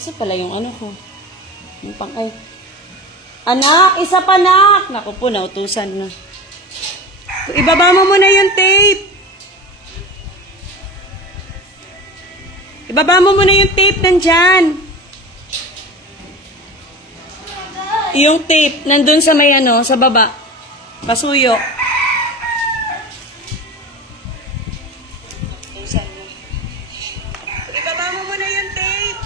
Nasa pala yung ano ko? Yung pang ay. Anak! Isa pa, nak! Naku po, nautusan na. Ibaba mo muna yung tape. Ibaba mo muna yung tape nandyan. Yung tape, nandun sa may ano, sa baba. Pasuyo. Ibaba mo muna yung tape.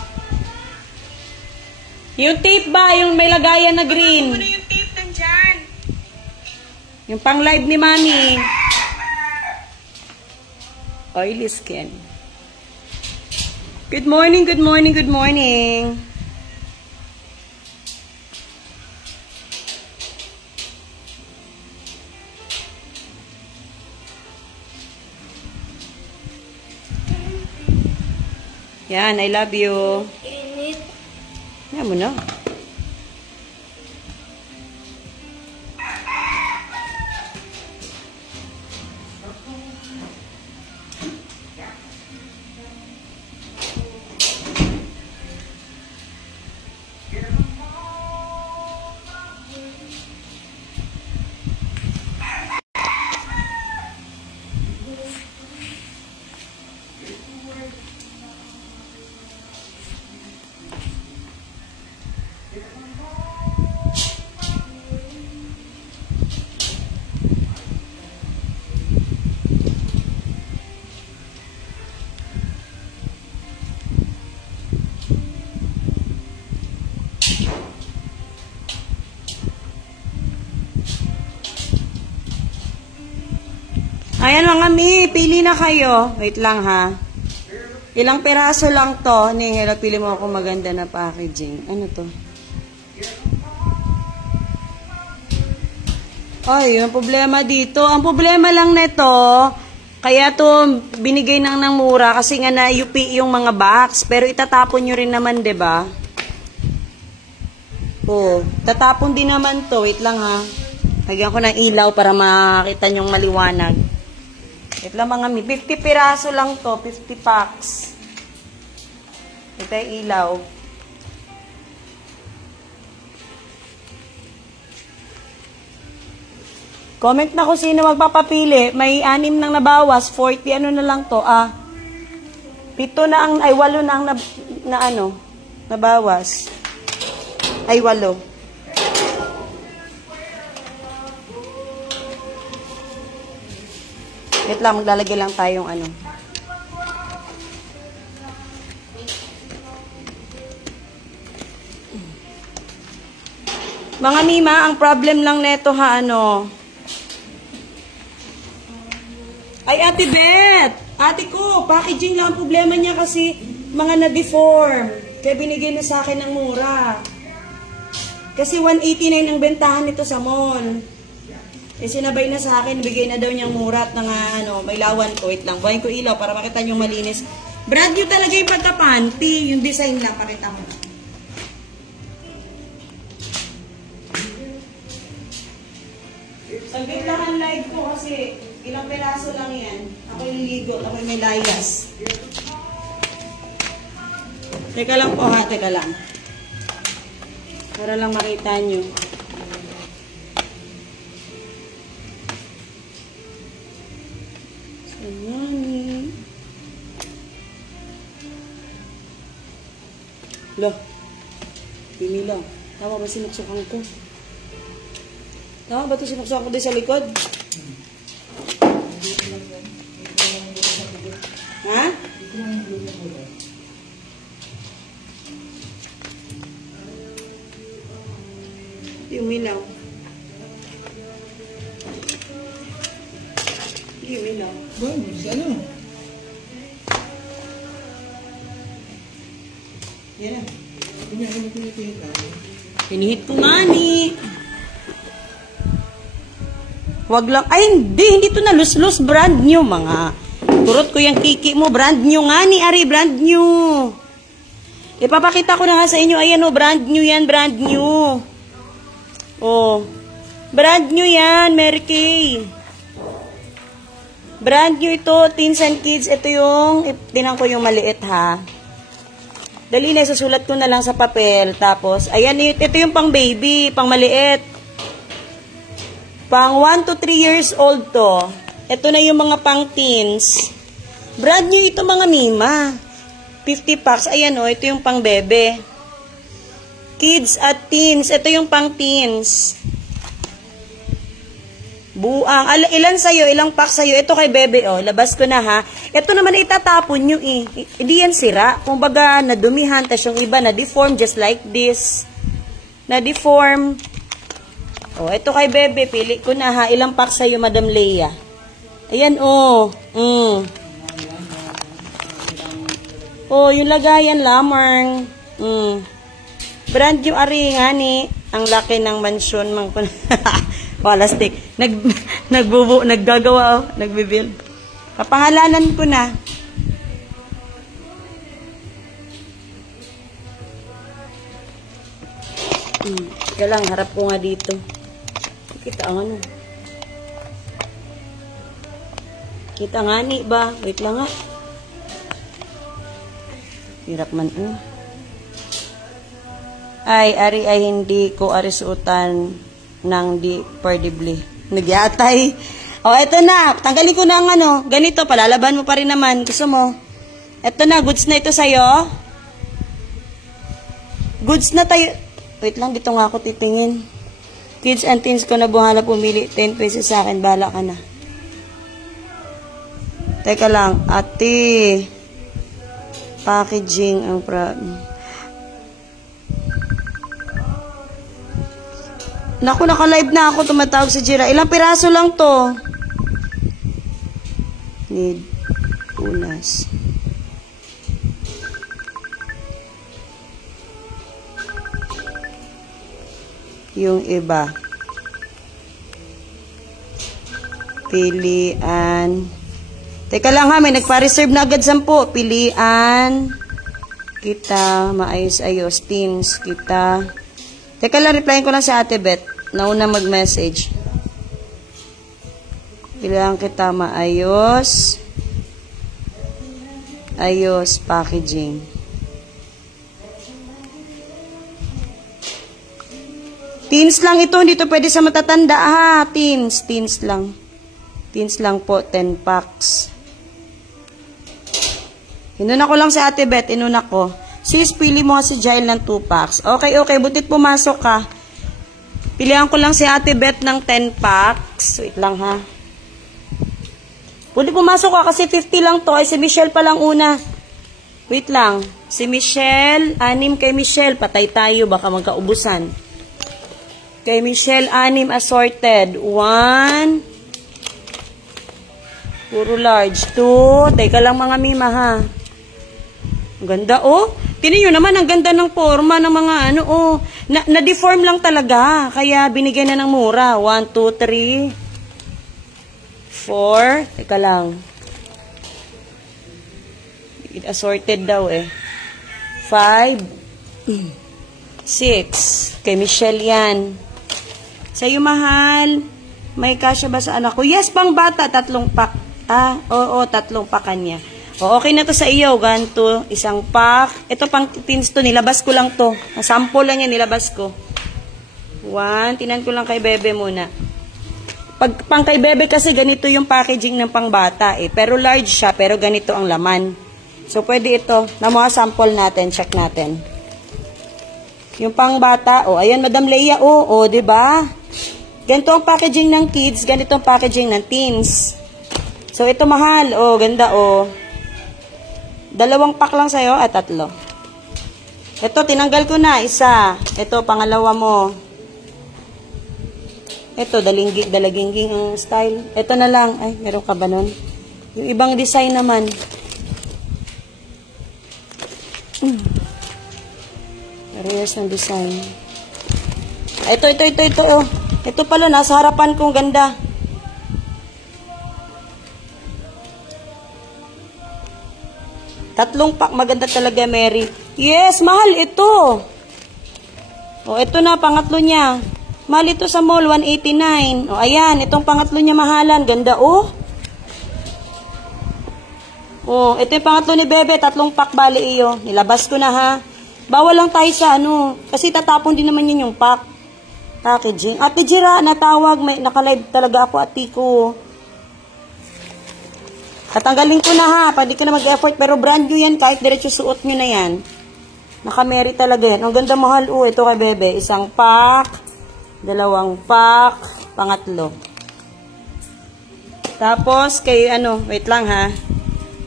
Yung tape ba? Yung may lagayan na green. Ibaba mo muna yung tape nandyan. Yung pang live ni Mami. Oily skin. Good morning, good morning, good morning. Yan, I love you. Init. Yan mo na. Ayan mga mi, pili na kayo. Wait lang ha. Ilang peraso lang to. Ningelo, pili mo ako maganda na packaging. Ano to? Ay, yung problema dito. Ang problema lang nito, kaya to binigay ng mura kasi nga na UP yung mga box. Pero itatapon nyo rin naman, 'di ba? Oh, tatapon din naman to. Wait lang ha. Lagyan ko ng ilaw para makita nyong maliwanag. Ito lang mga mi. 50 piraso lang to. 50 packs. Ito yung ilaw. Comment na kung sino magpapapili. May 6 nang nabawas. 40 ano na lang to. 7 na ang, ay 8 na ang nabawas. Ay 8. Wait lang, maglalagay lang tayong ano. Mga mima, ang problem lang neto ha, ano. Ay, Ate Beth! Ate ko, packaging lang ang problema niya kasi mga na-deform. Kaya binigay na sa akin ng mura. Kasi 189 ang bentahan nito sa mall. Eh, sinabay na sa akin, bigay na daw niyang murat ng may lawan ko. Wait lang, buhayin ko ilaw para makita niyong malinis. Brand new talaga yung pagka-panty. Yung design lang, pakita mo. Saglit lang ang live ko kasi ilang peraso lang yan. Ako liligo, ako may layas. Teka lang po ha, teka lang. Para lang makita niyo. Loh, pinilaw. Tama ba sinuksukan ko? Tama ba ito sinuksukan ko din sa likod? Ha? Hindi umilaw. Hindi umilaw. Ano? Yan na. Pinihit ko nga ni. Wag lang. Ay, hindi to na lus-lus. Brand new, mga. Turot ko yung kiki mo. Brand new nga ni, Ari. Brand new. Ipapakita ko na nga sa inyo. Ayan o, brand new yan. Brand new. Oh. Brand new yan, Mary Kay. Brand new ito, Teens and Kids. Ito yung, tinan ko yung maliit ha. Dali na, susulat ko na lang sa papel. Tapos, ayan, ito yung pang baby, pang maliit. Pang 1 to 3 years old to. Ito na yung mga pang teens. Brand new ito mga Mima. 50 packs. Ayan o, ito yung pang bebe. Kids at teens. Ito yung pang teens. Buang. Ilan sa'yo? Ilang pack sa'yo? Ito kay bebe, oh. Labas ko na, ha. Ito naman itatapon nyo, eh. Hindi yan sira. Kumbaga, nadumihan. Tas yung iba, na-deform. Just like this. Na-deform. Oh, ito kay bebe. Pili ko na, ha. Ilang pack sa'yo, Madam Leia? Ayan, oh. Oh, yung lagayan lamang. Brand yung ari nga ni. Ang laki ng mansyon. Plastic. Naggagawa, oh. Nagbibuild. Papangalanan ko na. Kaya lang, harap ko nga dito. Kita ang ano. Kita nga ni ba? Wait lang nga. Hirap man, Ay, ari ay hindi ko arisuutan ng di perdibly. Nagyatay. O, eto na. Tanggalin ko na ang ano. Ganito, palalaban mo pa rin naman. Gusto mo? Eto na. Goods na ito sa'yo. Goods na tayo. Wait lang, dito nga ako titingin. Kids and teens ko na buhala pumili. 10 pesos sa akin. Bahala ka na. Teka lang. Ate. Packaging ang Naku, naka-live na ako. Tumatawag si Jira. Ilang piraso lang to? Need unas. Yung iba. Pilian. Teka lang ha, may nagpa-reserve na agad 10. Pilian. Kita. Maayos-ayos. Teens. Kita. Teka lang, replyin ko lang si Ate Beth. Nauna mag-message. Pilihan kita maayos. Ayos packaging. Teens lang ito. Hindi ito pwede sa matatanda. Ha, teens. Teens lang. Teens lang po. 10 packs. Inuna ko lang si Ate Beth. Inuna ko. Sis, pili mo si Jail ng 2 packs. Okay, okay. Butit pumasok ka. Pilihan ko lang si Ate Beth ng 10 packs. Wait lang ha. Butit pumasok ka kasi 50 lang to. Ay, si Michelle pa lang una. Wait lang. Si Michelle. 6 kay Michelle. Patay tayo. Baka magkaubusan. Kay Michelle, 6 assorted. 1. Puro large. 2. Teka lang mga Mima ha. Ang ganda oh. Tinan nyo naman, ang ganda ng forma ng mga ano, oh. Na-deform lang talaga. Kaya binigyan na ng mura. 1, 2, 3, 4. Teka lang. Assorted daw eh. 5, 6. Kay Michelle yan. Sa'yo, mahal. May kasya ba sa anak ko? Yes, pang bata. 3 pack. Oo, 3 pack kanya. O, okay na to sa iyo. Ganto, 1 pack. Ito pang teens to. Nilabas ko lang to. Sample lang yan. Nilabas ko. 1. Tinan ko lang kay bebe muna. Pag pang kay bebe kasi ganito yung packaging ng pang bata eh. Pero large siya. Pero ganito ang laman. So, pwede ito. Na mga sample natin. Check natin. Yung pang bata. O, ayan, Madam Leia. O, diba? Ganito ang packaging ng kids. Ganito ang packaging ng teens. So, ito mahal. O, ganda o. 2 pack lang sa'yo, 3. Ito, tinanggal ko na, 1. Ito, pangalawa mo. Ito, dalagingging ang style. Ito na lang. Ay, meron ka ba nun? Yung ibang design naman. Parehas ng design. Ito. Oh. Ito pala, nasa harapan kong ganda. Tatlong pack, maganda talaga, Mary. Yes, mahal ito. O, ito na, pangatlo niya. Mahal ito sa mall, 189. O, ayan, itong pangatlo niya mahalan. Ganda, oh. Oh, ito yung pangatlo ni Bebe, 3 pack bali iyo. Nilabas ko na ha. Bawal lang tayo sa ano, kasi tatapon din naman yun yung pack. Packaging. Ate Jira, natawag, may naka-live talaga ako, ate ko. Tatanggalin ko na ha, pwede ka na mag-effort, pero brand new yan, kahit diretso suot nyo na yan. Naka-Mary talaga yan. Ang ganda mahal, ito kay Bebe, 1 pack, 2 pack, pangatlo. Tapos, kay ano, wait lang ha.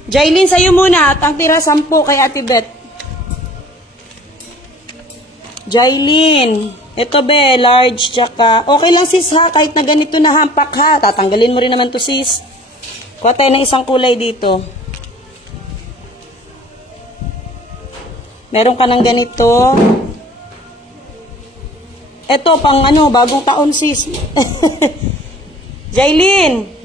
Jailin, sa'yo muna. At ang tira 10 kay Ate Beth. Jailin. Ito be, large, tsaka. Okay lang sis ha, kahit na ganito na hampak ha. Tatanggalin mo rin naman to sis. Kuha tayo ng isang kulay dito. Meron ka ng ganito. Ito, pang ano, bagong taon sis. Jailin.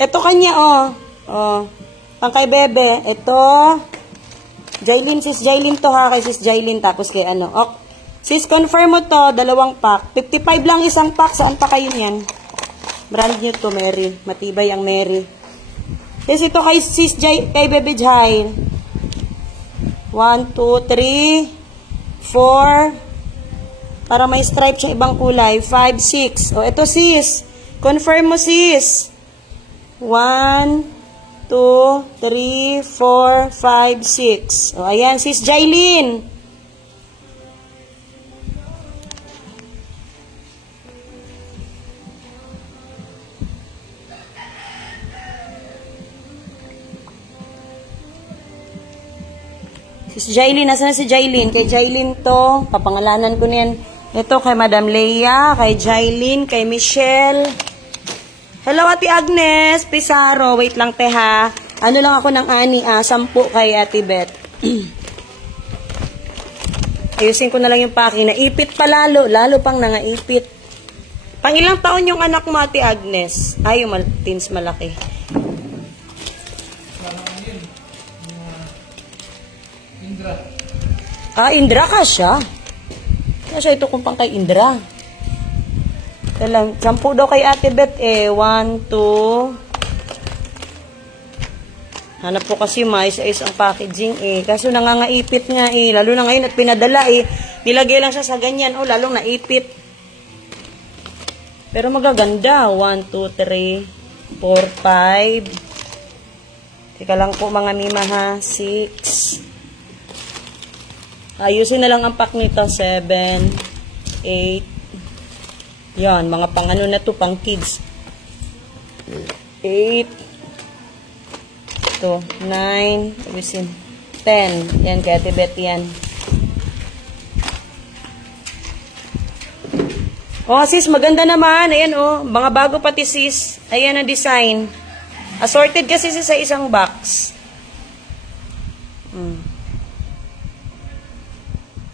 Ito kanya, oh. Oh. Pang kay Bebe. Ito. Jailin, sis Jailin to ha. Kay sis Jailin. Tapos kay ano. Oh. Sis, confirm mo to. 2 pack. 55 lang 1 pack. Saan pa kayo yan? Brand new to, Mary. Matibay ang Mary. Sis, ito kay sis kay Bebe Jail. 1, 2, 3, 4. Para may stripe siya ibang kulay. 5, 6. Oh, ito sis. Confirm mo sis. 1, 2, 3, 4, 5, 6. O, ayan, sis Jailin. Sis Jailin, nasaan na si Jailin? Kay Jailin to, papangalanan ko niyan. Ito kay Madam Leia, kay Jailin, kay Michelle. Hello, Ate Agnes, Pizarro. Wait lang, te, ha. Ano lang ako ng 10 kay Ate Beth. Ayusin ko na lang yung packing. Naipit pa lalo pang nangaipit. Pang ilang taon yung anak mo, Ate Agnes? Ay, yung teens malaki. Indra. Ah, Indra ka siya. Kasi ito kung pang kay Indra. Lang, 10 daw kay Ate Beth 1, 2. Hanap po kasi mais-is ang packaging Kaso nangangaipit nga Lalo na ngayon at pinadala Nilagay lang siya sa ganyan. Lalong naipit. Pero magaganda. 1, 2, 3, 4, 5. Teka lang po mga mima ha. 6. Ayusin na lang ang pack nito. 7, 8. Yan, mga pang ano na to, pang kids. 8. Ito, 9. 10. Yan, kaya Ate Beth yan. Oh, sis, maganda naman. Ayan, oh. Mga bago pati, sis. Ayan ang design. Assorted kasi sis sa isang box.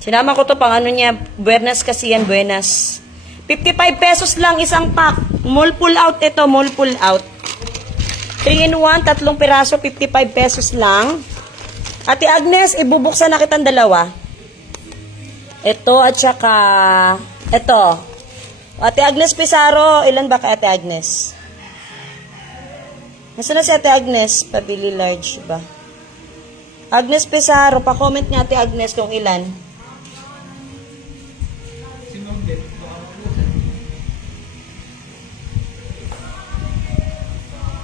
Sinama ko to pang ano niya. Buenas kasi yan, buenas. 55 pesos lang 1 pack. Mall pull out ito, mall pull out. 3 in 1, 3 piraso, 55 pesos lang. Ate Agnes, ibubuksan na kitang 2. Ito at saka ito. Ate Agnes Pizarro, ilan ba ka Ate Agnes? Nasaan na si Ate Agnes? Pabili large ba? Agnes Pizarro, pa-comment niya Ate Agnes kung ilan.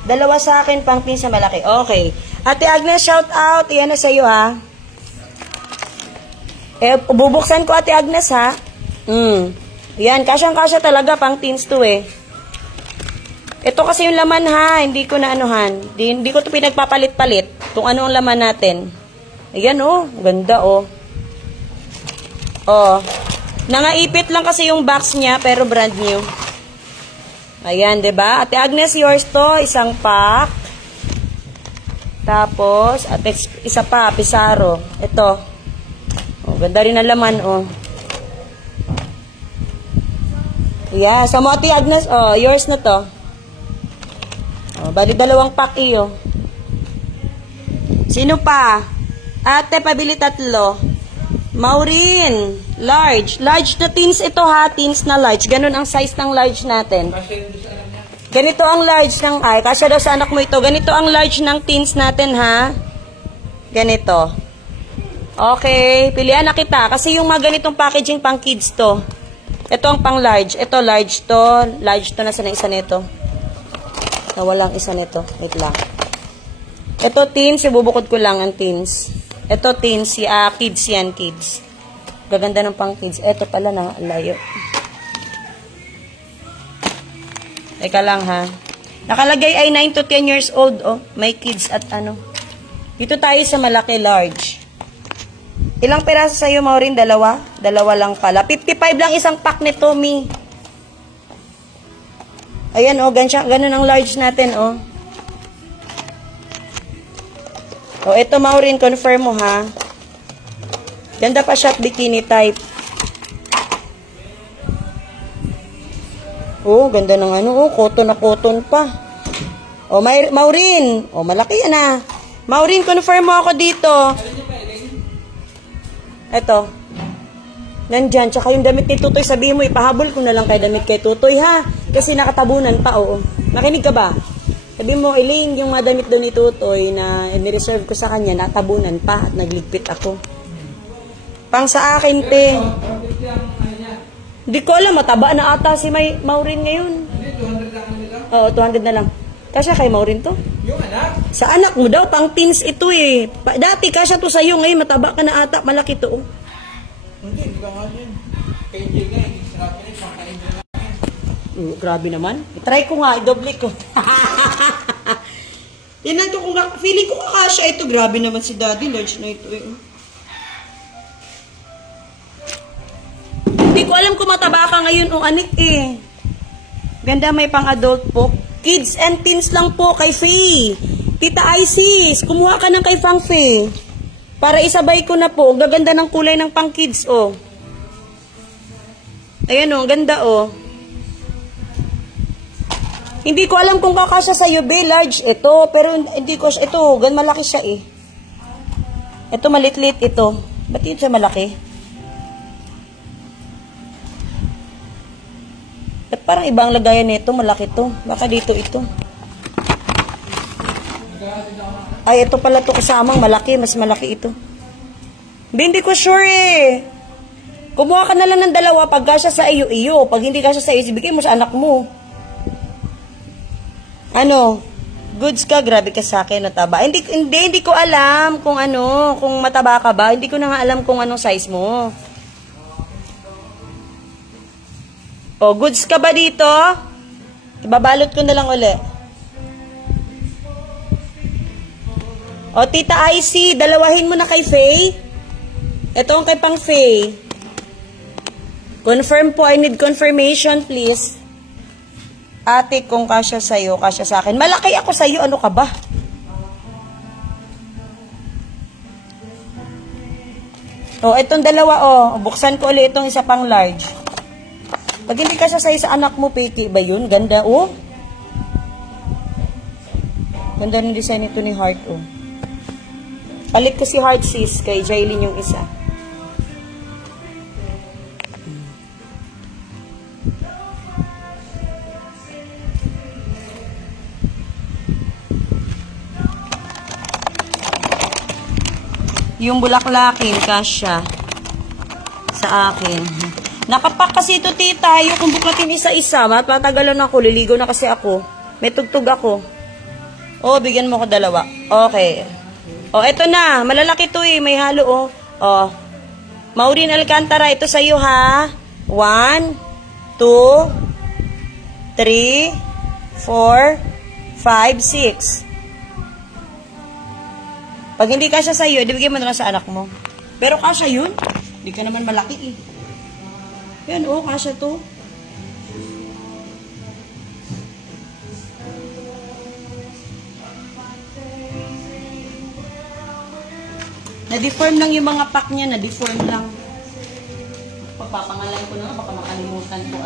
Dalawa sa akin, pang pinsa malaki. Okay. Ate Agnes, shout out. Iyan na sa iyo, ha. Bubuksan ko, Ate Agnes, ha. Yan, kasyang-kasya talaga, pang teens to, Ito kasi yung laman, ha. Hindi ko na anuhan. Hindi ko to pinagpapalit-palit kung ano ang laman natin. Ayan, oh. Ganda, oh. Oh. Nangaipit lang kasi yung box niya, pero brand new. Ayan, diba? Ate Agnes, yours to. 1 pack. Tapos, at isa pa, Pizarro. Ito. Oh, ganda rin ang laman, oh. Yeah, sa mo, Ate Agnes, oh, yours na to. Oh, bali 2 pack iyo. Sino pa? Ate, pabili 3. Maureen, large. Large na teens ito ha, teens na large. Ganun ang size ng large natin. Ganito ang large ng, ay, kasya daw sa anak mo ito. Ganito ang large ng teens natin, ha? Ganito. Okay, pilihan na kita. Kasi yung mga ganitong packaging pang kids to. Ito ang pang large. Ito, large to. Large to, nasa na isa nito. Nawalang isa nito. Wait lang. Ito, teens. Ibubukod ko lang ang teens. Ito, teens. Kids yan, kids. Gaganda ng pang kids. Ito pala na, layo. Teka lang ha. Nakalagay ay 9 to 10 years old. Oh, may kids at ano. Dito tayo sa malaki, large. Ilang piraso sa'yo, Maureen? Dalawa? Dalawa lang pala. 55 lang isang pack nito, Mi. Ayan, oh. Ganun ang large natin, oh. Oh, ito, Maureen. Confirm mo, ha. Ganda pa siya, bikini type. Oh, ganda ng ano, oh, cotton na cotton pa. Oh, Maureen. Oh, malaki yan ah. Maureen, confirm mo ako dito. Eto. Nandyan, tsaka yung damit ni Tutoy, sabihin mo, ipahabol ko na lang kay damit kay Tutoy ha. Kasi nakatabunan pa, oo. Nakinig ka ba? Sabihin mo, Elaine, yung mga damit doon ni Tutoy na nireserve ko sa kanya, natabunan pa at nagligpit ako. Pang sa akin, te. Hindi ko alam, mataba na ata si Maureen ngayon. 200 lang nila? Oo, 200 na lang. Kasya kay Maureen to? Yung anak? Sa anak mo daw, pang teens ito eh. Dati kasya to sa'yo, ngayon mataba ka na ata, malaki to. Oh. Hindi ba nga yun? Angel nga, hindi sarap yun, pang angel nga yan. Grabe naman. I-try ko nga, i-doble ko. Yan lang to, feeling ko kakasya ito. Grabe naman si Daddy, large na ito eh. Hindi ko alam kung mataba ka ngayon o anik eh. Ganda, may pang adult po. Kids and teens lang po kay Faye. Tita Isis, kumuha ka ng kay Fang Faye. Para isabay ko na po. Gaganda ng kulay ng pang kids oh. Ayan oh, ganda oh. Hindi ko alam kung kakasya sa'yo, be, large ito. Pero hindi ko, ito, gan malaki siya eh. Ito malit-lit ito. Ba't yun siya malaki? At parang ibang lagayan nito, malaki to. Baka dito ito. Ay, ito pala to kasamang malaki, mas malaki ito. Hindi ko sure eh. Kumuha ka na lang ng dalawa pag kasya sa iyo. Pag hindi kasya sa iyo, ibigay mo sa anak mo. Ano? Goods ka, grabe ka sa akin, nataba. Hindi ko alam kung ano, kung mataba ka ba. Hindi ko na nga alam kung anong size mo. O, goods ka ba dito? Ibabalot ko na lang uli. O, Tita IC, dalawahin mo na kay Faye. Ito ang kay pang Faye. Confirm po, I need confirmation, please. Ate, kung kasya sa'yo, kasya sa akin. Malaki ako sa'yo, ano ka ba? O, itong dalawa, o. Buksan ko ulit itong isa pang large. Pag hindi kasya sa'yo sa anak mo, peti ba yun? Ganda, oh. Ganda ng design nito ni Heart, oh. Palit ko si Heart, sis, kay Jaylin yung isa. Yung bulaklakin, kasya sa akin. Nakapak kasi ito, tita. Yung kung buklatin isa-isa, matagalan ako. Liligo na kasi ako. May tugtog ako. Oh, bigyan mo ko dalawa. Okay. Oh, eto na. Malalaki to eh. May halo, oh. Oh. Maureen Alcantara, ito sa'yo, ha? 1, 2, 3, 4, 5, 6. Pag hindi kasya sa'yo, ibigay mo na lang sa anak mo. Pero kasya yun. Hindi ka naman malaki eh. Yan, oh, kasya to. Na-deform lang yung mga pack niya, na-deform lang. Pagpapangalan ko na, baka makalimutan ko.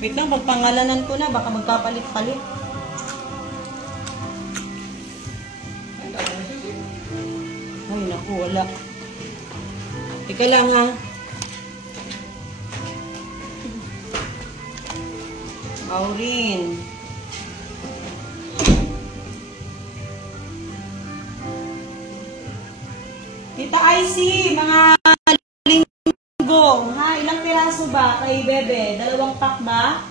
Wait lang, pagpangalanan ko na, baka magpapalit-palit. Ay, naku, wala. Ika lang, ha. Aurin. Tita Icy, mga linggo. Ha? Ilang piraso ba kay Bebe? 2 pack ba?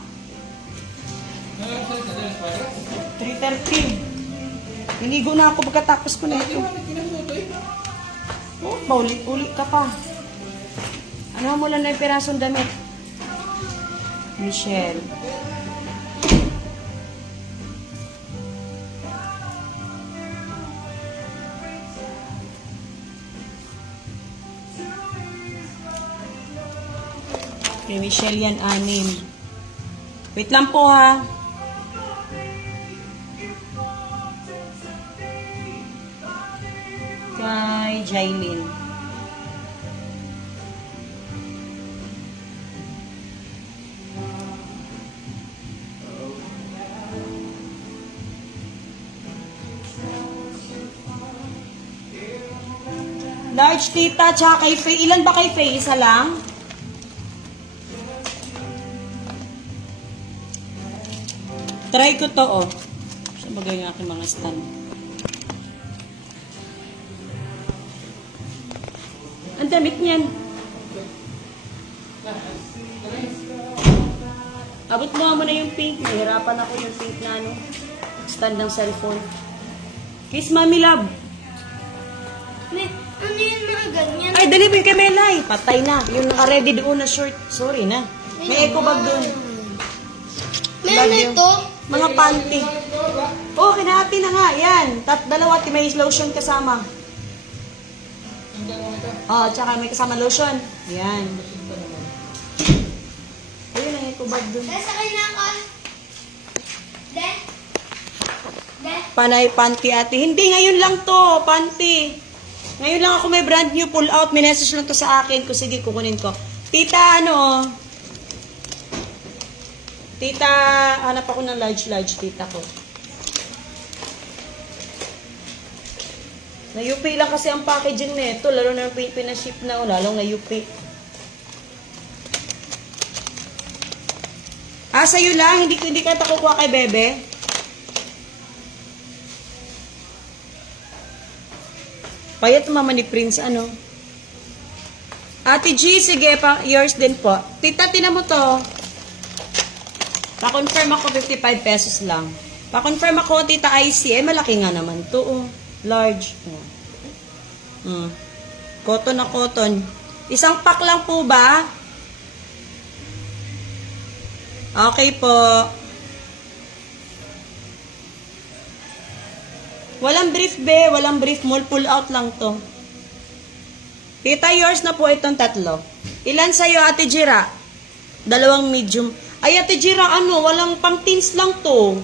330. Niligo na ako pagkatapos ko na ito. Oh, paulit-ulit ka pa. Ano mo lang na yung pirasong damit? Michelle. Kay Michelle yan, 6. Wait lang po ha. Kay Jailin. Large tita, tsaka kay Faye. Ilan ba kay Faye? Isa lang? Try ko to, oh. Siya bagay yung aking mga stand. Ang damit niyan. Abot mo na yung pink. Nahirapan ako yung pink na ano. Stand ng cellphone. Kiss, Mami Love. Ano yun mga ganyan? Ay, dali mo yung kay Melay. Patay na. Yung naka-ready doon na short. Sorry na. May eco bag doon. May ano ito? Mga panty. Oh, kinahati na nga. Yan. 2 at may lotion kasama. Oh, tsaka may kasama lotion. Yan. Ayun ang eco bag doon. Sakay na ako. De? Panay panty ate. Hindi, ngayon lang to. Panty. Ngayon lang ako may brand new pull out. Minessage lang to sa akin. Kung sige, kukunin ko. Tita, ano? Tita, hanap ako ng large, tita ko. Na-UP lang kasi ang packaging nito. Lalo na pinaship na. Lalong na-UP. Ah, sa'yo lang. Hindi ka kukuha kay Bebe. Payat mama ni Prince, ano? Ate G, sige, yours din po. Tita, tinan mo to. Pa-confirm ako, 55 pesos lang. Pa-confirm ako, Tita IC, malaki nga naman to, oh. Large. Cotton na cotton. Isang pack lang po ba? Okay po. Walang brief, be. Walang brief. Mall pull out lang to. Tita, yours na po itong 3. Ilan sa'yo, Ate Jira? 2 medium. Ay, Ate Jira, ano? Walang pang teens lang to.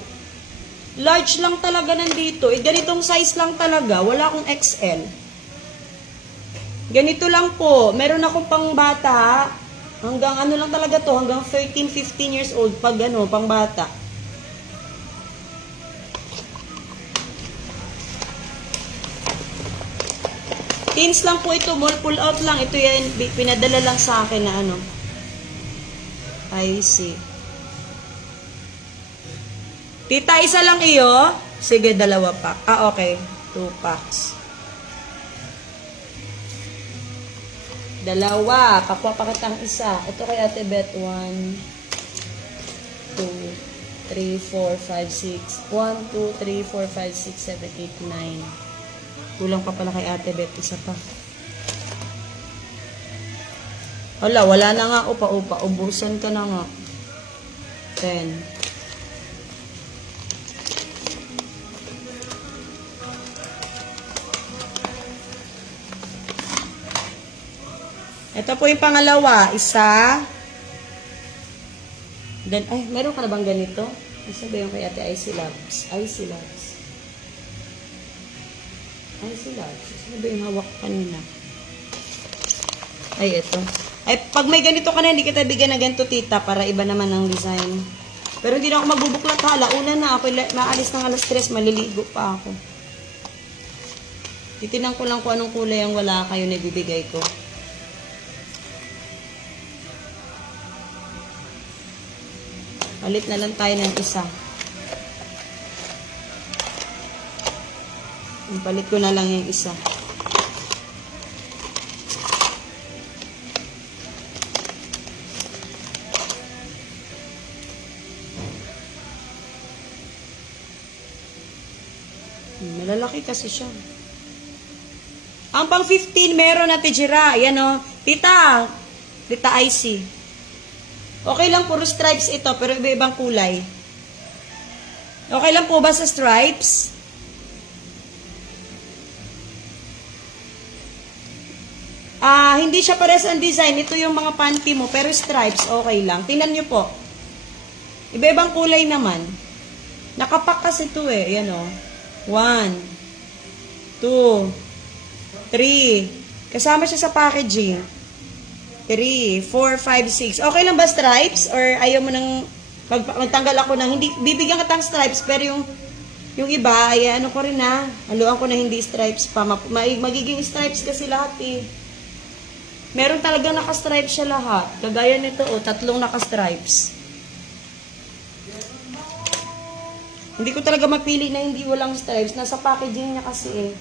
Large lang talaga nandito. Ganitong size lang talaga. Wala akong XL. Ganito lang po. Meron akong pang bata. Hanggang ano lang talaga to. Hanggang 13, 15 years old. Pag ano, pang bata. Teens lang po ito. Mall pull out lang. Ito yan. Pinadala lang sa akin na ano. I see. Tita, isa lang iyo. Sige, 2 pack. Ah, okay. 2 packs. 2. Pakuha pa kitang isa. Ito kay Ate Beth. 1, 2, 3, 4, 5, 6. 1, 2, 3, 4, 5, 6, 7, 8, 9. Kulang pa pala kay Ate Beth. Isa pa. Wala na nga. Upa. Ubusan ka na nga. 10. Ito po yung pangalawa. Isa. Then, ay, meron ka na bang ganito? Isa ba yung kay Ate Icy Loves? Icy Loves. Icy Loves. Isa ba yung hawak kanina? Ay, ito. Ay, pag may ganito ka na, hindi kita bigyan na ganito, tita, para iba naman ang design. Pero hindi na ako magbubuklat, hala. Una na ako, maalis ng alas 3, maliligo pa ako. Titinan ko lang kung anong kulay ang wala kayo na ibibigay ko. Palit na lang tayo ng isa. Palit ko na lang yung isa. Malalaki kasi siya. Ang pang 15 meron na tijira. Ayan o. Tita IC. Okay lang puro stripes ito, pero iba-ibang kulay. Okay lang po ba sa stripes? Hindi siya pares ang design. Ito yung mga panty mo, pero stripes, okay lang. Tingnan nyo po. Iba-ibang kulay naman. Nakapak kasi ito eh. Ayan o. 1, 2, 3. Kasama siya sa packaging. 3, 4, 5, 6. Okay lang ba stripes? Or ayaw mo nang magtanggal ako ng hindi, bibigyan ka tang stripes, pero yung iba, ay ano ko rin na. Haluan ko na hindi stripes pa. Magiging stripes kasi lahat eh. Meron talaga naka-stripes siya lahat. Kagaya nito, 3 naka-stripes. Hindi ko talaga mapili na hindi walang stripes. Nasa packaging niya kasi eh.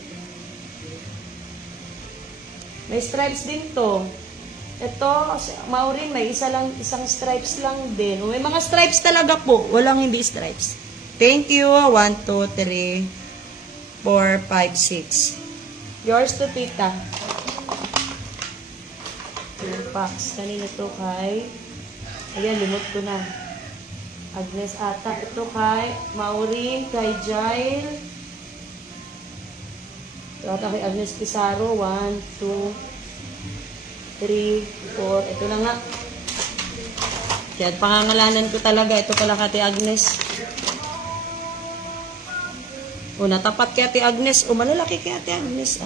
May stripes din to. Ito, Maureen, may isang stripes lang din. May mga stripes talaga po. Walang hindi stripes. Thank you. 1, 2, 3, 4, 5, 6. Yours to tita. Packs. Kanina to kay... Ayan, limot ko na. Agnes ata. Ito kay Maureen, kay Jail. Ito ata kay Agnes Pizarro. 1, 2, 3, 4. Ito na nga. Kaya pangangalanan ko talaga. Ito pala kay Agnes. O, natapat kay Ate Agnes. O, malalaki kay Ate Agnes.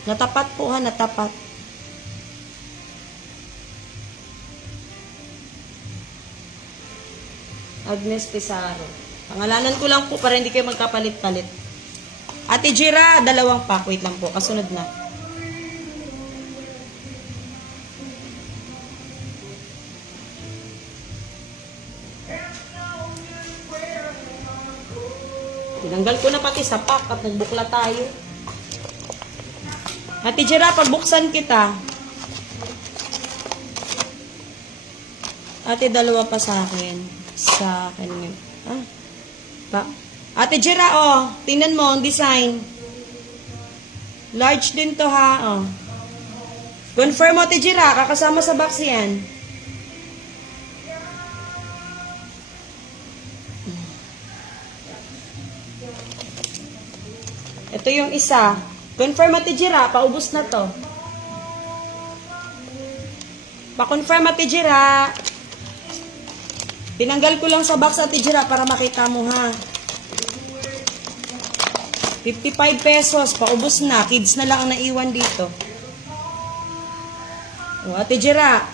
Natapat po ha, natapat. Agnes Pizarro. Pangalanan ko lang po para hindi kayo magkapalit-palit. Ate Jira, 2 pack. Wait lang po, kasunod na. Tinanggal ko na pati sa pack at nagbukla tayo. Ate Jira, pagbuksan kita. Ate, 2 pa sa akin. Sa akin. Ate Jira, oh. Tingnan mo ang design. Large din to ha, oh. Confirm mo, Ate Jira. Kakasama sa box yan. Ito yung isa. Confirm Ate Jira, paubos na to. Pa-confirm Ate Jira. Tinanggal ko lang sa box Ate Jira para makita mo ha. 55 pesos, paubos na. Kids na lang ang naiwan dito. O, Ate Jira.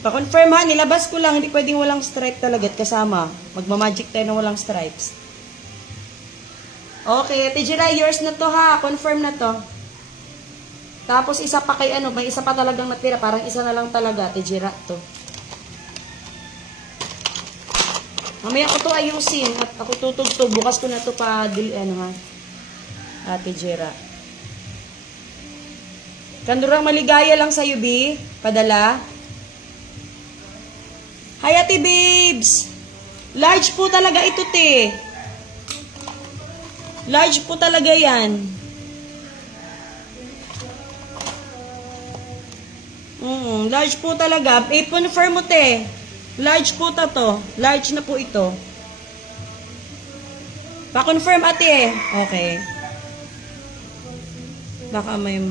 Pa-confirm ha, nilabas ko lang. Hindi pwedeng walang stripe talaga at kasama. Magmamagic tayo ng walang stripes. Okay, Ate Jira, yours na to ha. Confirm na to. Tapos isa pa kay ano, may isa pa talagang natira. Parang isa na lang talaga, Ate Jira to. Mamaya ko to ayusin at ako tutugtog. Bukas ko na to pa, ano ha. Ate Jira. Kandurang maligaya lang sa'yo, B. Padala. Hi, Ate Babes. Large po talaga ito, te. Large po talaga yan. Large po talaga. I-confirm mo, te. Large po to. Large na po ito. Pa-confirm, ate. Okay. Baka may...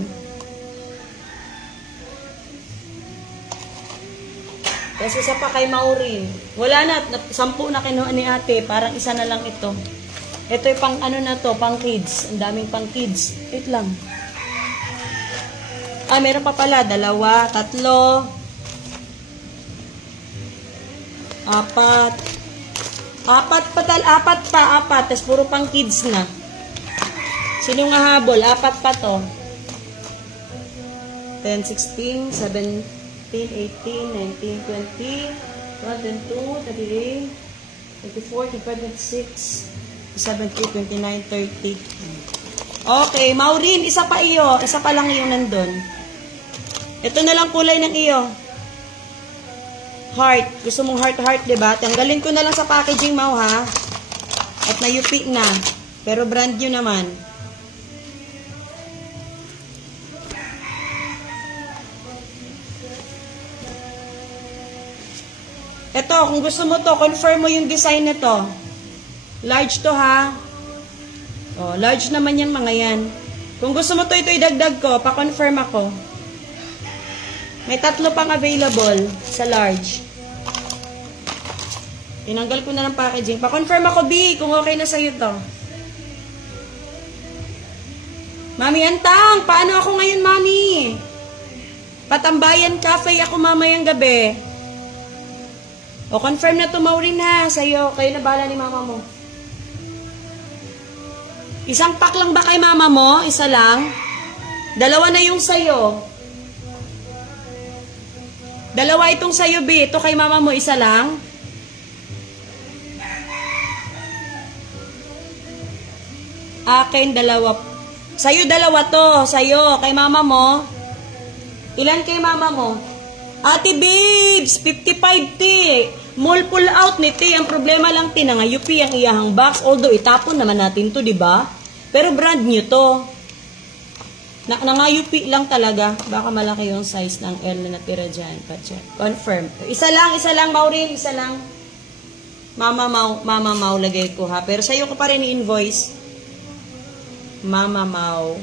Kasi isa pa kay Maureen. Wala na. 10 na kinuha ni ate. Parang isa na lang ito. Ito yung pang ano na to, pang kids. Ang daming pang kids. Wait lang. Meron pa pala. 2, 3, 4. 4 pa. Tapos puro pang kids na. Sino nga habol? 4 pa to. 10, 16, 17, 17, 18, 19, 20, 22, 23, 24, 25, 26, 27, 29, 30. Okay, Maureen, isa pa iyo. Isa pa lang yung nandun. Ito na lang kulay ng iyo. Heart. Gusto mong heart, diba? Tanggalin ko na lang sa packaging, Mau, ha? At na-UP na. Pero brand new naman. Ito, kung gusto mo to, confirm mo yung design na to. Large to, ha? Oh, large naman yung mga yan. Kung gusto mo to, ito idagdag ko. Pa-confirm ako. May 3 pang available sa large. Tinanggal ko na ng packaging. Pa-confirm ako, B, kung okay na sa'yo to. Mami Antang, paano ako ngayon, Mami? Patambayan Cafe ako mamayang gabi. O, confirm na to, Maureen, ha? Sa'yo, kayo na bahala ni mama mo. Isang pack lang ba kay mama mo? Isa lang? 2 na yung sa'yo. 2 itong sa'yo, B. Ito kay mama mo, isa lang? Akin, 2. Sa'yo, 2 to. Sa'yo, kay mama mo. Ilan kay mama mo? Ate Babes, 55 ti. Mall pull out ni ti. Ang problema lang ti na nga UP ang iyahang box. Although itapon naman natin to, di ba? Pero brand new to. Nanga-UP lang talaga. Baka malaki yung size ng L na natira dyan. Pa-check. Confirm. Isa lang, Maureen. Isa lang. Mama Mau, lagay ko, ha. Pero sa'yo ko pa rin i-invoice. Mama Mau.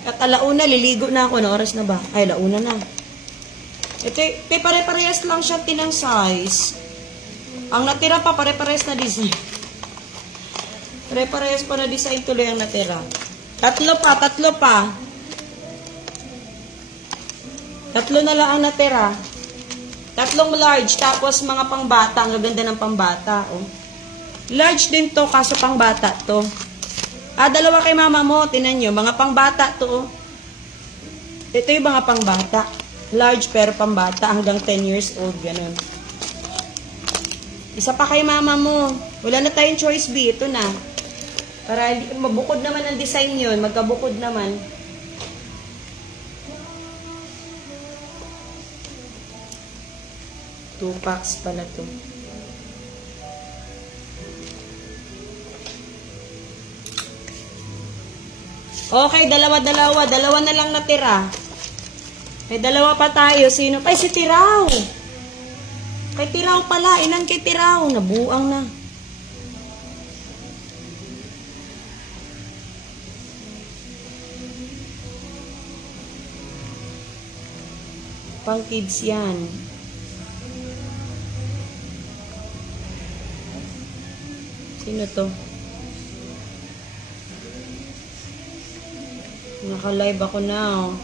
At alauna, liligo na ako. Ano oras na ba? Ay, launa na. Ito, pare-parehas lang siya tinang size. Ang natira pa, pare-parehas na design. Pare-parehas pa na design tuloy ang natira. 3 pa. 3 na lang ang natira. 3 large, tapos mga pangbata. Ang gaganda ng pangbata, oh. Large din to, kaso pangbata to. 2 kay mama mo, tinan nyo, mga pangbata to. Ito yung mga pangbata. Large pero pangbata, hanggang 10 years old, ganun. Isa pa kay mama mo. Wala na tayong choice, B. Ito na. Para mabukod naman ang design yun, magkabukod naman. Two packs pala to. Okay, 2 na lang natira. May 2 pa tayo. Sino? Ay, si Tiraw. Kay Tiraw pala. Ilan kay Tiraw? Nabuang na. Pang kids yan. Sino to? Naka-live ako na, oh.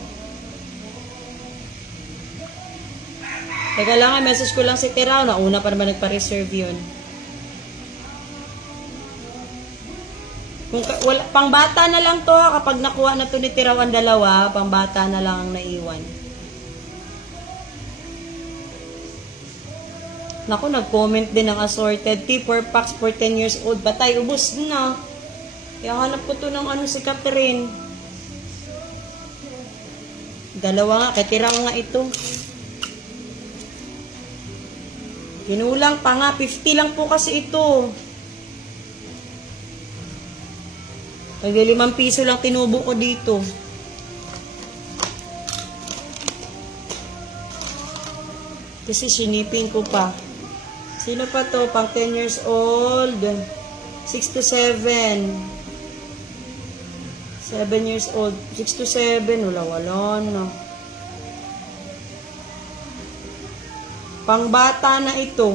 Teka lang, message ko lang si Tiraw. Nauna pa naman nagpa-reserve yun. Kung pangbata na lang to, kapag nakuha na to ni Tiraw ang 2, pangbata na lang ang naiwan. Naku, nag-comment din ng assorted tea, 4 packs for 10 years old. Batay, ubos na. Kaya hanap ko to ng si Catherine. 2 nga, kay Tiraw nga ito. Kinulang pa nga, 50 lang po kasi ito. Pag 5 piso lang tinubo ko dito. Kasi sinipin ko pa. Sino pa to? Pang 10 years old. 6 to 7. 7 years old. 6 to 7. Wala na. Pangbata na ito.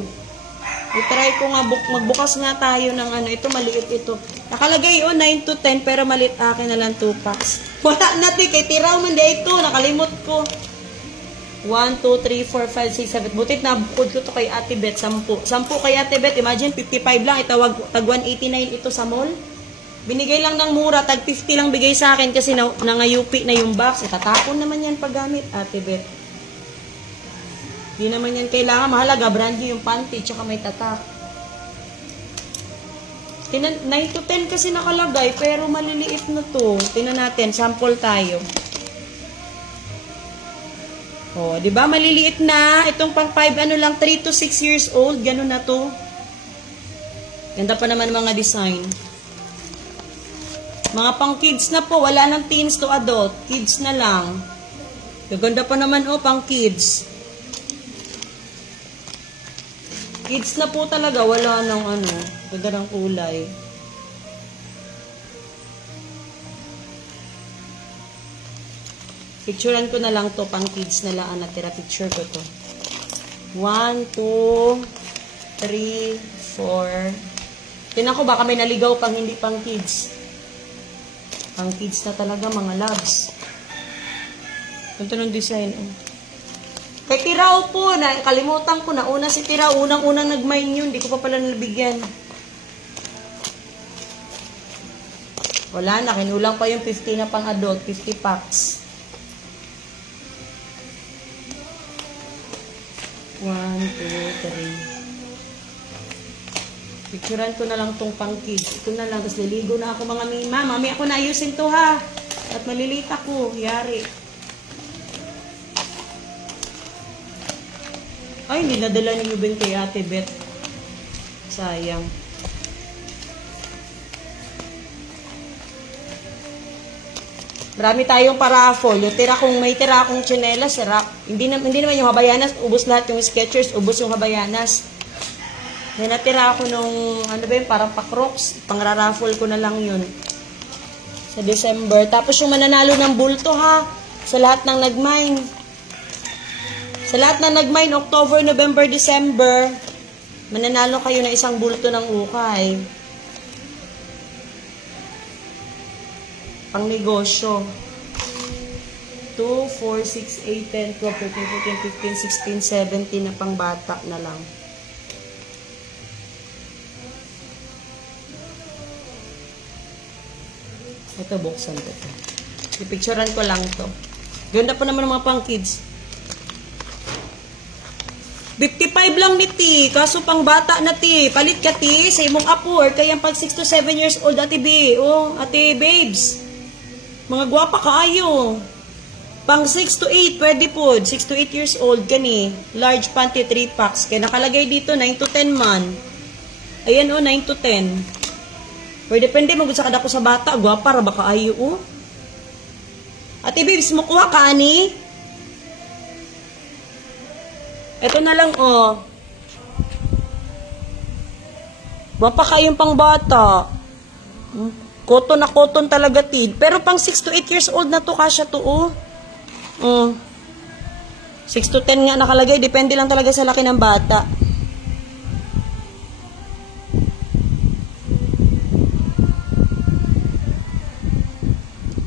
I-try ko nga, magbukas nga tayo ng ito, maliit ito. Nakalagay 9 to 10, pero maliit akin na lang 2 packs. Wala natin, kay Tiraw man di ito, nakalimot ko. 1, 2, 3, 4, 5, 6, 7. Butit na bukod ko to kay Ate Beth, 10. 10 kay Ate Beth, imagine, 55 lang. Itawag, tag 189 ito sa mall. Binigay lang ng mura, tag 50 lang bigay sa akin kasi nangayupi na yung box. Itatapon naman yan paggamit, Ate Beth. Di naman yan kailangan. Mahalaga, brand new yung panty, tsaka may tatak. 9 to 10 kasi nakalagay, pero maliliit na to. Tingnan natin, sample tayo. Oh, di ba maliliit na? Itong pang 5 ano lang, 3 to 6 years old, ganun na to. Ganda pa naman mga design. Mga pang kids na po, wala nang teens to adult. Kids na lang. Gaganda pa naman pang kids. Kids na po talaga, wala nang ganda ng kulay. Picturean ko na lang to, pang kids na lang. Natira picture ko to. 1, 2, 3, 4. Tinan ko baka may naligaw pang hindi pang kids. Pang kids na talaga, mga loves. Ganito ng design. Kay Tirao po, kalimutan ko na. Una si Tirao, unang-unang nag-mine yun. Hindi ko pa pala nalabigyan. Wala na, kinulang pa yung 50 na pang adult, 50 packs. 1, 2, 3. Picturean ko na lang tong pang kids. Ito na lang. Tapos liligo na ako mga mima. Mami ako na ayusin to ha. At malilita ko. Yari. Ay, hindi nadala ni Ruben kay Ate Beth. Sayang. Marami tayong paraffol. Yung may tira akong tsinelas, sira. Hindi naman yung Habayanas. Ubus lahat yung Skechers. Ubus yung Habayanas. May natira ako nung, parang pa-crocs. Pang-raffle ko na lang yun. Sa December. Tapos yung mananalo ng bulto ha. Sa lahat ng nag-mine. Sa lahat ng nag-mine, October, November, December, mananalo kayo ng isang bulto ng ukay. Pang negosyo. 2, 4, 6, 8, 10, 12, 13, 14, 15, 16, 17 na pang bata na lang. Ito, buksan ko ito. Ipicturean ko lang to. Ganda pa naman ng mga pang kids. 55 lang ni Ti. Kaso pang bata na Ti. Palit ka Ti sa imong apo. Or kaya pag 6 to 7 years old, Ate B. Oh, Ate Babes. Mga gwapa kaayo. Pang 6 to 8, pwede po. 6 to 8 years old gani. Large panty 3 packs. Kaya nakalagay dito 9 to 10 man. Ayan 9 to 10. Pwede depende mo sa kada ko sa bata. Gwapa ra ba kaayo Ate Babes, mo kuha ka ani? Ito na lang Gwapa kayong pang bata. Cotton na cotton talaga Tid. Pero pang 6 to 8 years old na to, kasya to 6 to 10 nga nakalagay. Depende lang talaga sa laki ng bata.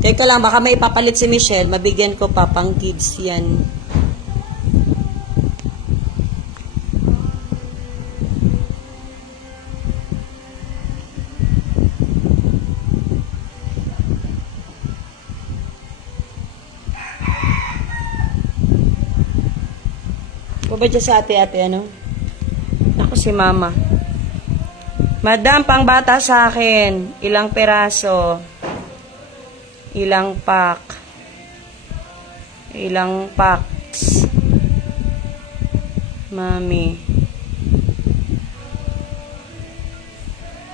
Teka lang, baka may ipapalit si Michelle. Mabigyan ko pa, pang kids yan. Ba dyan sa ate, Ako si mama. Madam, pang bata sa akin. Ilang peraso? Ilang pack? Ilang packs? Mami.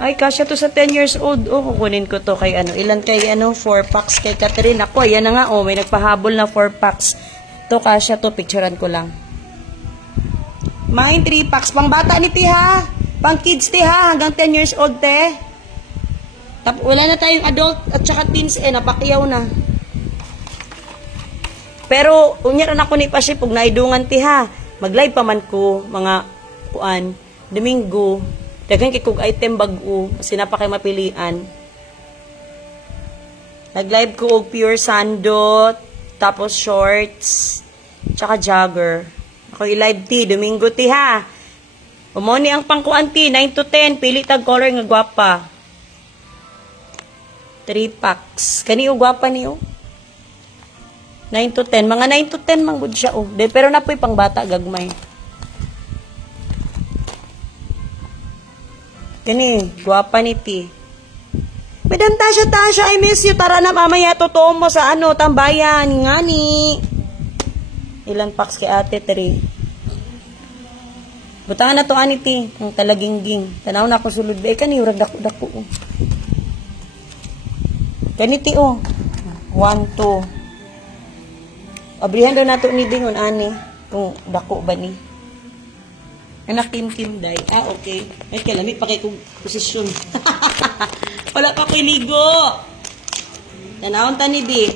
Ay, kasya to sa 10 years old. Kukunin ko to kay Ilan kay 4 packs kay Catherine. Ako, yan na nga. May nagpahabol na 4 packs. To, kasya to. Picturean ko lang. Main 3 packs. Pang bata ni Ti ha. Pang kids Ti ha. Hanggang 10 years old Te. Wala na tayong adult at saka teens napakyaw na. Pero, unyara na ko ni Pashi pag naidungan Ti ha. Mag-live pa man ko mga Domingo. Daghan kay kog item bag-o. Kasi napakay mapilian. Nag-live ko og pure sandot. Tapos shorts. Tsaka jogger. Ako i-live Ti, Domingo Ti ha. Umoni ang pangkuan Ti, 9 to 10, pili tag color nga gwapa. 3 packs. Kani ugwapa niyo? 9 to 10. Mga 9 to 10 man gud siya, oh. Pero napoy pang bata gagmay. Kani, gwapa ni ti. Madam Tasha, I miss you. Tara na mamaya, totoo mo sa ano, tambayan. Ngani. Ilan packs kay ate? 3. Butangan na to, ani ti. Ang talagingging. Tanaw na ako sulod. Kani, urag dako-dako, oh. Kani ti, oh. 1, 2. Abrihan daw nato ni Dingon, ani. Kung dako ba ni. Anak kim-kim day. Okay. Ay, kalamit pa kay kong posisyon. Wala pa ko'y ligo. Tanawon ta ni Di.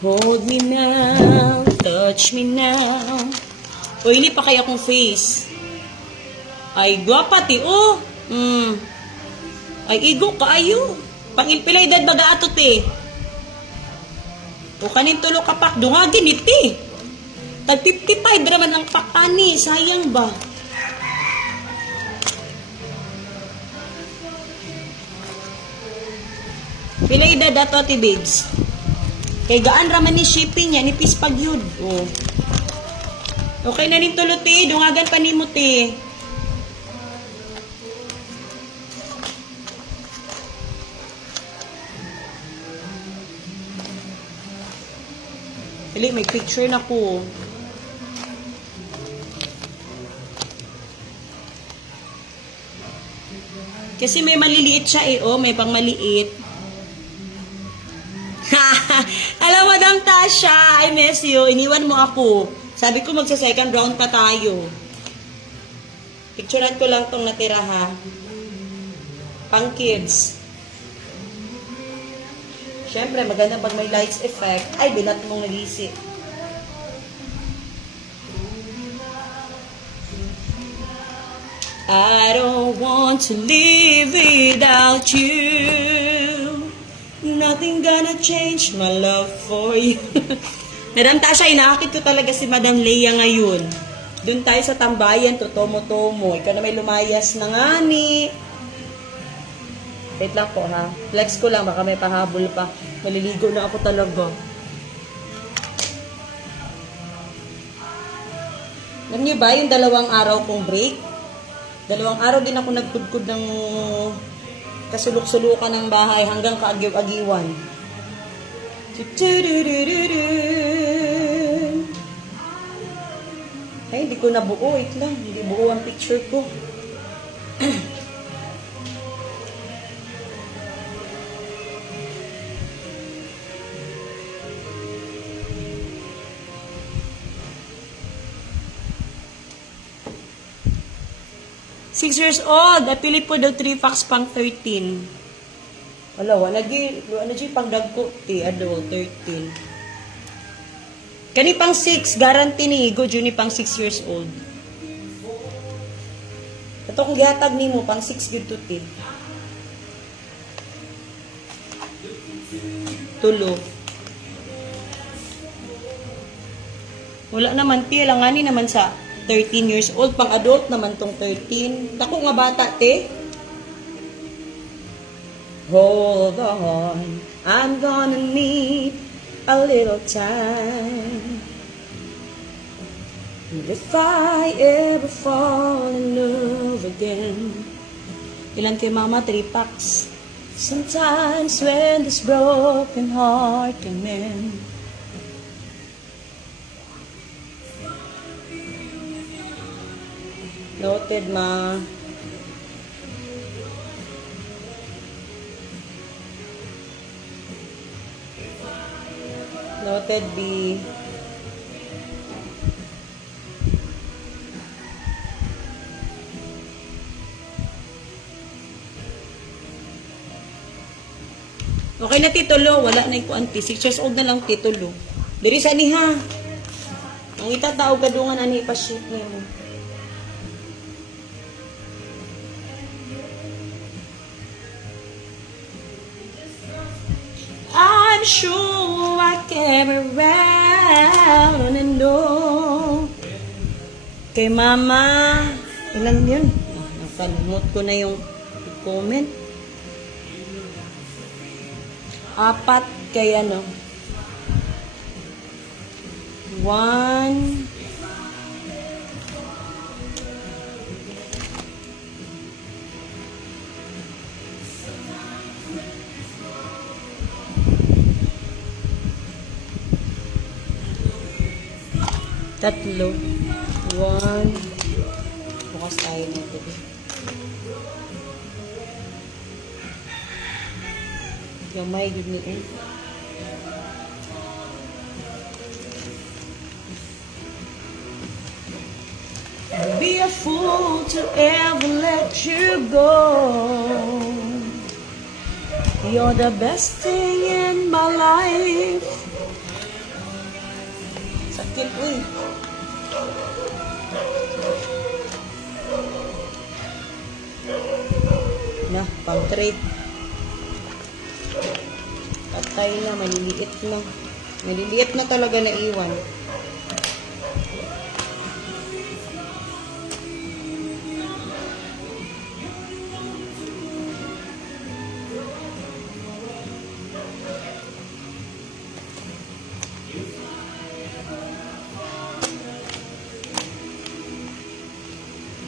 Hold me now, touch me now. O, hindi pa kaya akong face. Ay, gwapa ti, oh. Ay, igo kaayo. Pangilpilay dad baga ato ti. O kanin tulo kapak, dungagin iti. Tag 55 draman ng pakani, sayang ba? Pilay dad ato ti babes. Kay gaan raman ni shipping niya, nipis pag yun. O. Okay na rin tulo ti, dungagan pa ni mo ti. Dili, may picture na ko. Kasi may maliliit siya eh, oh. May pang maliit. Alam mo, Dang Tasha, I miss you. Iniwan mo ako. Sabi ko magsa second round pa tayo. Picturean ko lang tong natira, ha. Pang kids. Siyempre, maganda pag may lights effect. Ay, binat mong nag-isip. I don't want to live without you. Nothing gonna change my love for you. Madam Tasha, inakit ko talaga si Madam Leia ngayon. Doon tayo sa tambayan, totomo-tomo. Ikaw na may lumayas na nga ni. Wait lang po, ha. Flex ko lang, baka may pahabol pa. Maliligo na ako talaga. Alam niyo ba, yung 2 araw kong break? 2 araw din ako nagkudkud ng kasulok-sulukan ng bahay hanggang kaagiw-agiwan. Ay, hindi ko nabuo. Wait lang, hindi buo ang picture ko. Six years old. Apili po daw 3 packs pang 13. Wala, wala di pang dagko. Adult, 13. Kani pang 6. Guarantee ni Igo, Juni pang 6 years old. Ito kung gihatag ni mo, pang 6 good to ti. Tulo. Wala naman ti. Langani naman sa 13 years old. Pang adult naman tong 13. Dako nga bata, te. Hold on. I'm gonna need a little time. If I ever fall in love again. Ilan kay mama? 3 packs. Sometimes when this broken heart can mend. Noted, ma. Noted, B. Okay na, titulo. Wala na yung kuanti. 6 years old na lang, titulo. Diri sa ni, ha? Ang itatao gadungan ani pa-shoot niyo mo. I'm sure I came around and know. Kay mama, ilan yun? Kalimut ko na yung comment. 4 kay ano. 1. Tatlo. 1. Bukas tayo nito. Gamay, good me eh. Be a fool to ever let you go. You're the best thing in my life. Sakit, uy. Na, pang trade. Patay na, maliliit na. Maliliit na talaga na iwan.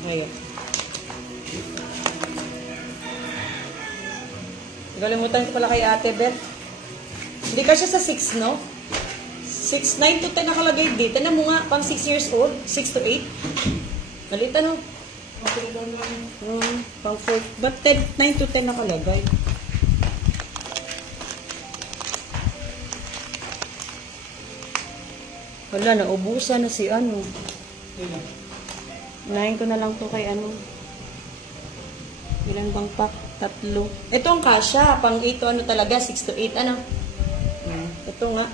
Ayan. Nagalimutan ko pala kay Ate Beth. Hindi ka siya sa 6, no? 6, 9 to 10 nakalagay dito. Tignan mo nga, pang 6 years old. 6 to 8. Malita, no? Pang 4. But 10, 9 to 10 nakalagay. Wala, naubusan na si ano. 9 ko na lang to kay ano. Ilan bang pack? 3. Ito ang kasya. Pang 8 to ano talaga. 6 to 8. Ano? Ito nga.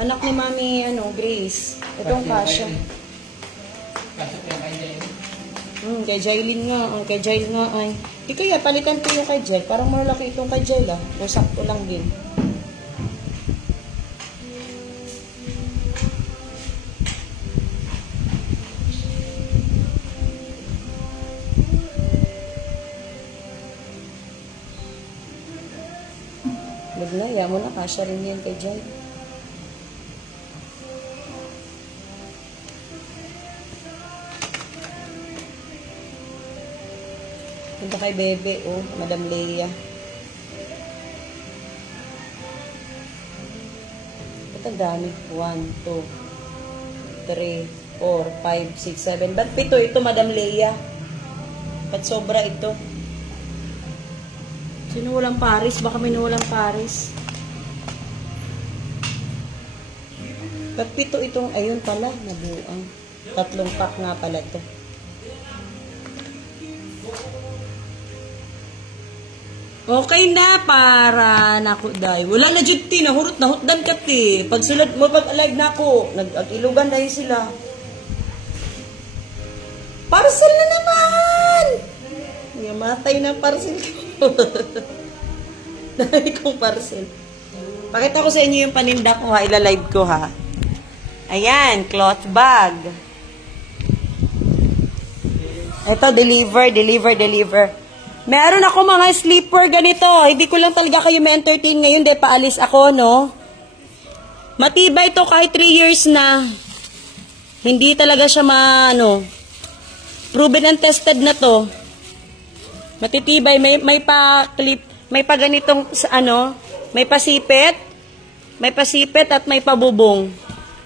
Anak ni Mami, ano, Grace. Ito ang kasya. Kay Jailin nga. Kay Jail nga ay. Di kaya, palitan ko yung kay Jail. Parang malaki itong kay Jail, ah. O sakto lang din. Wag na, ya mo na, kasya rin yan kay Jai. Punta kay Bebe, oh, Madam Leia. Ito dami. 1, 2, 3, 4, 5, 6, 7. Ba't 7 ito, Madam Leia? Ba't sobra ito? Sino walang Paris? Baka may walang Paris. Ba't 7 itong, ayun pala, nabuang. 3 pack nga pala to. Okay na para naku day. Wala na gypty, nahurot na hutdan ka ti. Pagsulad mo pag alive na ako, nag-ilugan dahil sila. Parcel na naman! Matay na parcel ko. Dami kong parcel. Pakita ko sa inyo yung paninda ko ha. Ila-live ko ha. Ayan, cloth bag. Ito, deliver. Meron ako mga sleeper ganito. Hindi ko lang talaga kayo ma-entertain ngayon. Dahil paalis ako, no? Matibay to kahit 3 years na. Hindi talaga siya proven and tested na to. Matitibay, may pa-clip, may pa ganitong, may pasipit at may pabubong.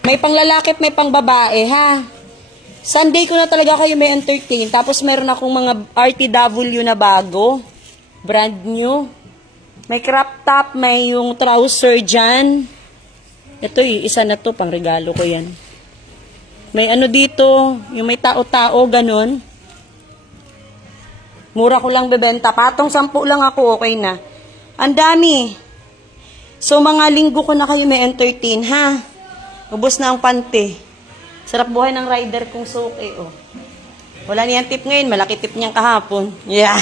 May pang lalaki at may pang babae, ha? Sunday ko na talaga kayo may entertain. Tapos meron akong mga RTW na bago. Brand new. May crop top, may yung trouser dyan. Ito isa na to, pang regalo ko yan. May dito, yung may tao-tao, ganun. Mura ko lang bebenta. Patong 10 lang ako, okay na. Ang dami. So, mga linggo ko na kayo may entertain, ha? Ubus na ang pante. Sarap buhay ng rider kong suki, oh. Wala niyang tip ngayon. Malaki tip niyang kahapon. Yeah.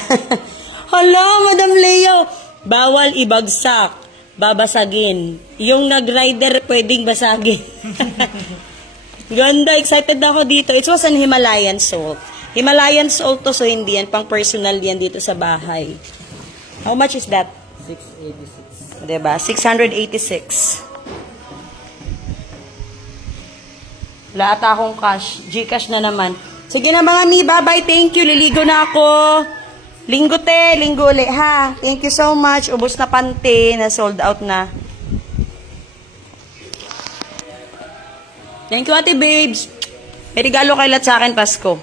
Hala, Madam Leo. Bawal ibagsak. Babasagin. Yung nag-rider, pwedeng basagin. Ganda, excited ako dito. It was an Himalayan salt. Himalayan salt to, so hindi yan. Pang personal yan dito sa bahay. How much is that? 686. Diba? 686. Wala ata akong cash. Gcash na naman. Sige na mga mi, bye-bye. Thank you. Liligo na ako. Linggo linggo ulit ha. Thank you so much. Ubos na pante, na sold out na. Thank you, ate babes. May regalo kay Lat sa akin, Pasko.